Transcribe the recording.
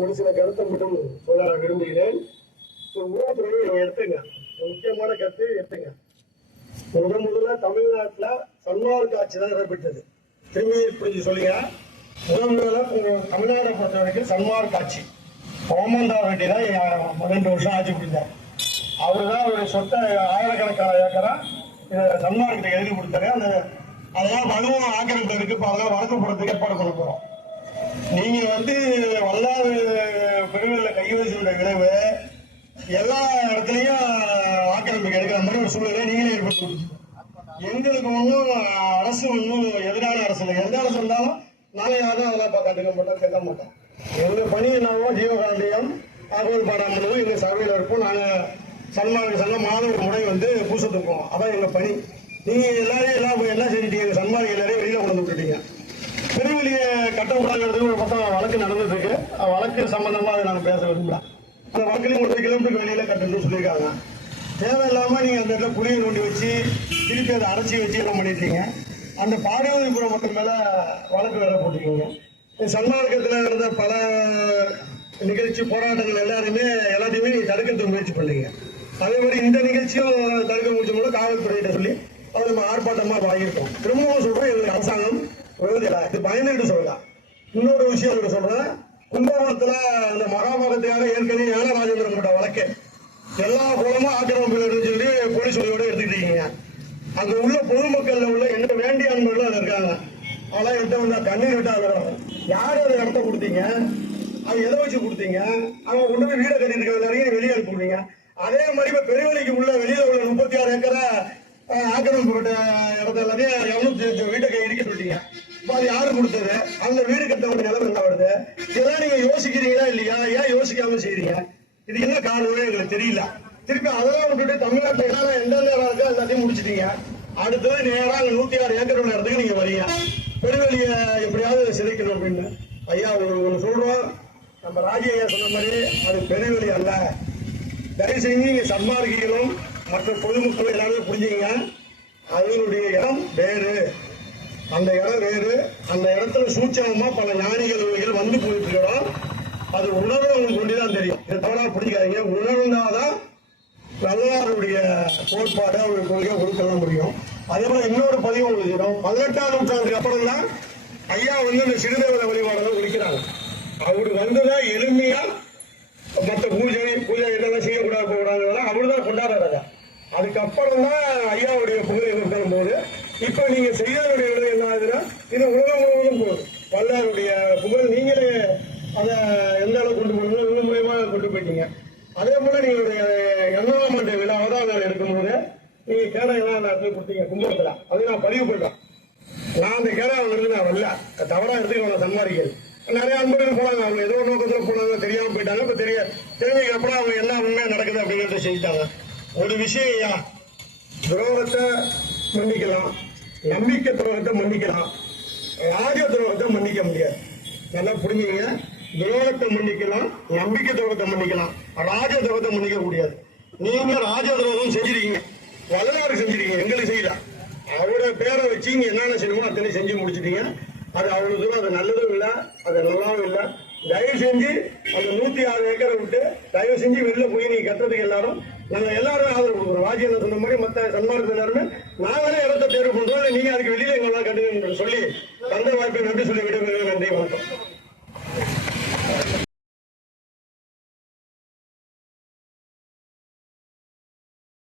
ஒரு சில கருத்தை மட்டும் சொல்ல விரும்புகிறேன். உணவுத்துறையை நீங்க எடுத்துங்க, முக்கியமான கருத்து எடுத்துங்க. முதல்ல தமிழ்நாட்டுல சன்மார்க்க ஆட்சி தான் நடைபெற்றது. திரும்பி புரிஞ்சு சொல்லுங்க. முதல்ல தமிழ்நாட்டை பொறுத்த வரைக்கும் சன்மார்க்க ஆட்சி. ஓமந்தா ரெட்டி தான் 2 வருஷம் ஆட்சி புரிந்தார். அவரு தான் அவருடைய சொத்தை ஆயிரக்கணக்கான ஏக்கரா சன்மார்க்கத்தை எழுதி கொடுத்தாரு. அதெல்லாம் அதுவும் ஆக்கிரமிப்பு இருக்கு. இப்போ அதெல்லாம் வழக்கு போடுறதுக்கு ஏற்பாடு பண்ண போறோம். நீங்க வல்லாறு பெருவில கை வச்சுடைய விளைவு எல்லா இடத்துலையும் ஆக்கிரமிப்பு எடுக்கிற மாதிரி ஒரு சூழ்நிலை நீங்களே ஏற்படுத்தி. எங்களுக்கு ஒன்றும் அரசு ஒன்றும் எதிரான அரசு இல்லை. எந்த அரசு இருந்தாலும் நாங்கள் யாரும் அதெல்லாம் கண்டுக்க மாட்டோம், கேட்க மாட்டோம். எங்க பணி என்னவோ ஜீவகாண்டியம் ஆகோல் பாடாமலும் எங்க சபையில் இருப்போம். நாங்கள் சன்மார்க்க சங்கம் மாத ஒரு முறை பூசத்துப்போம். அதான் எங்க பணி. நீங்க எல்லாரும் என்ன செஞ்சுட்டீங்க? சன்மார்க்க எல்லாரையும் வெளியில கொண்டு விட்டுட்டீங்க. பெருவெளியை கட்டக்கூடாதுங்கிறது ஒரு பக்கம் வழக்கு நடந்துட்டு இருக்கு. வழக்கு சம்பந்தமா அதை நாங்கள் பேச விரும்பல. அந்த வழக்கிலையும் 1 கிலோமீட்டருக்கு வெளியில கட்டணும்னு சொல்லியிருக்காங்க. தேவையில்லாம நீங்க அந்த இடத்துல குழியை நோண்டி வச்சு திருப்பி அதை அரைச்சி வச்சு என்ன பண்ணிட்டீங்க? அந்த பார்வதிபுரம் மக்கள் மேல வழக்கு வேலை போட்டிருக்கீங்க. சன்மார்க்கத்தில் நடந்த பல நிகழ்ச்சி போராட்டங்கள் எல்லாத்தையுமே நீங்க தடுக்கிறதுக்கு முயற்சி பண்ணீங்க. அதே மாதிரி இந்த நிகழ்ச்சியும் தடுக்க முயற்சி மூலம் காவல்துறையிட்ட சொல்லி அதை நம்ம ஆர்ப்பாட்டமா வாங்கியிருக்கோம். திரும்பவும் சொல்றோம், எங்களுக்கு அரசாங்கம் இது பயந்துட்டு சொல்லலாம். இன்னொரு விஷயம் சொல்றேன். கும்பகோணத்துல இந்த மகாபாரதியாக ஏற்கனவே ஞானராஜேந்திரன் கிட்ட வழக்கு எல்லா குளமும் ஆக்கிரமிப்பு சொல்லி போலீஸ் உதவியோட எடுத்துக்கிட்டீங்க. அங்க உள்ள பொதுமக்கள்ல உள்ள என்ன வேண்டிய அன்பர்கள் அது இருக்காங்க. அதெல்லாம் என்கிட்ட கண்ணீர் விட்டு அதை யாரு அதை இடத்த கொடுத்தீங்க? அது எதை வச்சு கொடுத்தீங்க? அவங்க கொண்டு போய் வீடை கட்டிட்டு இருக்க எல்லாரையும் வெளியே அனுப்பிவிடுங்க. அதே மாதிரி இப்ப பெருவெளிக்கு உள்ள வெளியில உள்ள 36 ஏக்கரை ஆக்கிரமிக்கப்பட்ட இடத்த எல்லாத்தையும் வீட்டை இடிக்க சொல்லிட்டீங்க. இப்ப அது யாரு கொடுத்தது? அந்த வீடு கட்ட ஒரு நிலைமை என்ன வருது? இதெல்லாம் நீங்க யோசிக்கிறீங்களா இல்லையா? ஏன் யோசிக்காம செய்றீங்க? இது என்ன காரணம் எங்களுக்கு தெரியல. திருப்பி அதெல்லாம் விட்டுட்டு தமிழ்நாட்டில் எல்லாம் எந்தெந்த இடம் இருக்கோ எல்லாத்தையும் முடிச்சிட்டீங்க. அடுத்தது நேரம் அங்க 106 ஏக்கர் உள்ள இடத்துக்கு நீங்க வரீங்க. பெருவெளியை எப்படியாவது சிதைக்கணும் அப்படின்னு. ஐயா ஒண்ணு சொல்றோம். நம்ம ராஜையா சொன்ன மாதிரி அது பெருவெளி அல்ல. தயவு செஞ்சு நீங்க சன்மார்க்கிகளும் மற்ற பொதுமக்கள் எல்லாமே புரிஞ்சுங்க. அதனுடைய இடம் வேறு, அந்த இடம் வேறு. அந்த இடத்துல சூட்சமா பல ஞானிகள் வந்து போயிட்டு இருக்கிறோம். அது உணர்வு உங்களுக்கு கொண்டுதான் தெரியும். இதை தவறா புரிஞ்சுக்காதீங்க. உணர்ந்தாதான் வல்லாருடைய கோட்பாடு அவருடைய கொள்கையை கொடுக்கலாம் முடியும். அதே போல இன்னொரு பதிவு உங்களுக்கு 18ஆம் நூற்றாண்டுக்கு அப்புறம் தான் ஐயா இந்த சிறுதேவத வழிபாடுதான் குடிக்கிறாங்க. அவருக்கு வந்ததான் எளிமையா மற்ற பூஜை இதெல்லாம் செய்யக்கூடாது போகக்கூடாது அவருதான் கொண்டாடுறாங்க. அதுக்கப்புறம் தான் ஐயாவுடைய புகழை கொண்டாடும் போது இப்ப நீங்க செய்யக்கூடிய என்ன ஆகுதுன்னா இது உலகம் முழுவதும் போகுது. வல்லாருடைய புகழ் நீங்களே அதை எந்த அளவுக்கு கொண்டு போகணும் இந்த மூலயமா கொண்டு போயிட்டீங்க. அதே போல நீங்களுடைய 8ஆம் ஆண்டு விழா அவதார நாள் எடுக்கும்போது நீங்க கேடகெல்லாம் அந்த இடத்துல கொடுத்தீங்க கும்பகோணத்துல. அதை நான் பதிவு பண்றேன். நான் அந்த கேடா வந்து நான் வரல, தவறா எடுத்துக்க சம்பாதிக்கிறது. நிறைய அன்பர்கள் போனாங்க, அவங்க ஏதோ நோக்கத்துல போனாங்க, தெரியாம போயிட்டாங்க. இப்ப தெரிஞ்சதுக்கு அப்புறம் அவங்க என்ன உண்மையா நடக்குது அப்படிங்கிறத செஞ்சுட்டாங்க. ஒரு விஷயம் ஐயா, துரோகத்தை மன்னிக்கலாம், நம்பிக்கை துரோகத்தை மன்னிக்கலாம், ராஜ துரோகத்தை மன்னிக்க முடியாது. நல்லா புரிஞ்சுங்க. துரோகத்தை மன்னிக்கலாம், நம்பிக்கை துரோகத்தை மன்னிக்கலாம், ராஜ துரோகத்தை மன்னிக்க முடியாது. நீங்க ராஜ துரோகம் செஞ்சிருக்கீங்க, வல்லலாறு செஞ்சிருக்கீங்க, எங்களுக்கு செய்யல. அவரோட பேரை வச்சு இங்க என்னென்ன செய்யணுமோ அத்தனை செஞ்சு முடிச்சிட்டீங்க. அது அவ்வளவு தூரம் அது நல்லதும் இல்லை, அது நல்லாவும் இல்லை. தயவு செஞ்சு அந்த 106 ஏக்கரை விட்டு தயவு செஞ்சு வெளில போய் நீங்க கட்டுறதுக்கு எல்லாரும் நாங்க எல்லாரும் ஆதரவு கொடுக்குறோம். ராஜ்யம் சொன்ன மாதிரி மற்ற சன்மார்க்க எல்லாருமே நாங்களே இடத்த தேர்வு பண்றோம். நீங்க அதுக்கு வெளியில எங்கெல்லாம் கட்டுங்க சொல்லி தந்த வாய்ப்பை நன்றி சொல்லி விட நன்றி, வணக்கம்.